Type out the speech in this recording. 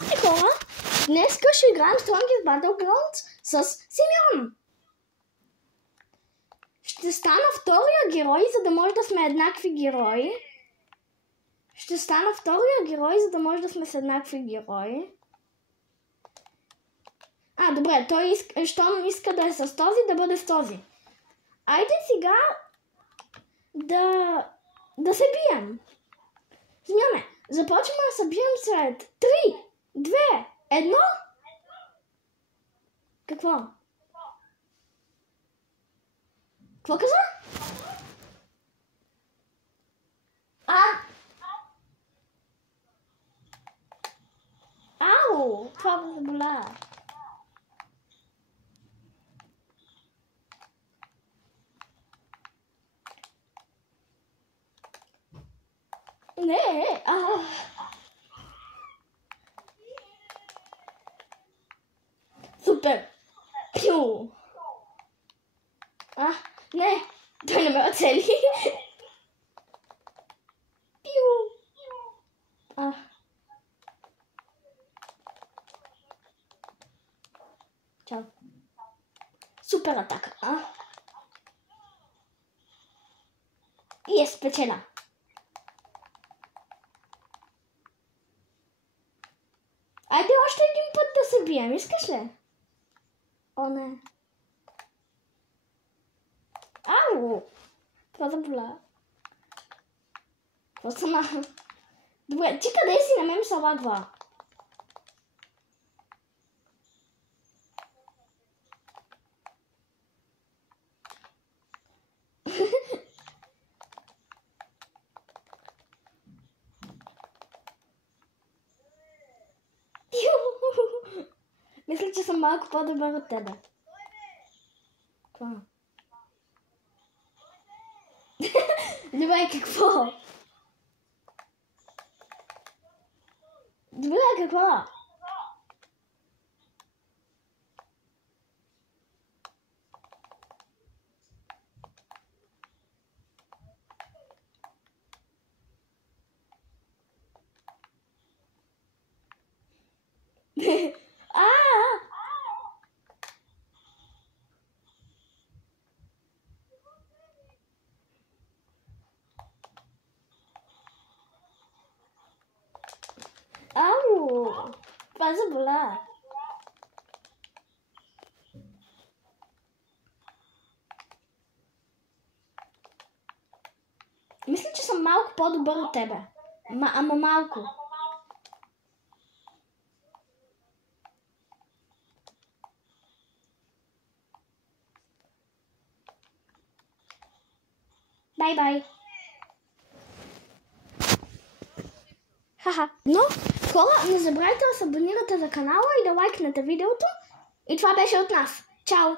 Здравейте, хора! Днес ще играем Strongest Battlegrounds с Симеон. Ще стана втория герой, за да може да сме еднакви герои. с еднакви герои. Добре, той щом иска да е с този, да бъде с този. Айде сега да се бием. Смяме. Започваме да се бием след 3, 2, 1. Какво? Какво каза? Ау! Това ме заболя. Не! Супер! Пю! Не! Той не ме оцели! Пю! Чао! Супер атака! И е спечела! Айде още един път да се бием, искаш ли? О, не. Ау! Това заболя. Какво сама? Добре, ти къде си? На мен се лагва. Мисля, че съм малко по-добър от тебе. Какво? Добре, какво? Добре, какво? Ау! Това заболя. Мисля, че съм малко по-добър от тебе. Ама малко. Бай-бай. Но, хора, не забравяйте да се абонирате за канала и да лайкнете видеото. И това беше от нас. Чао!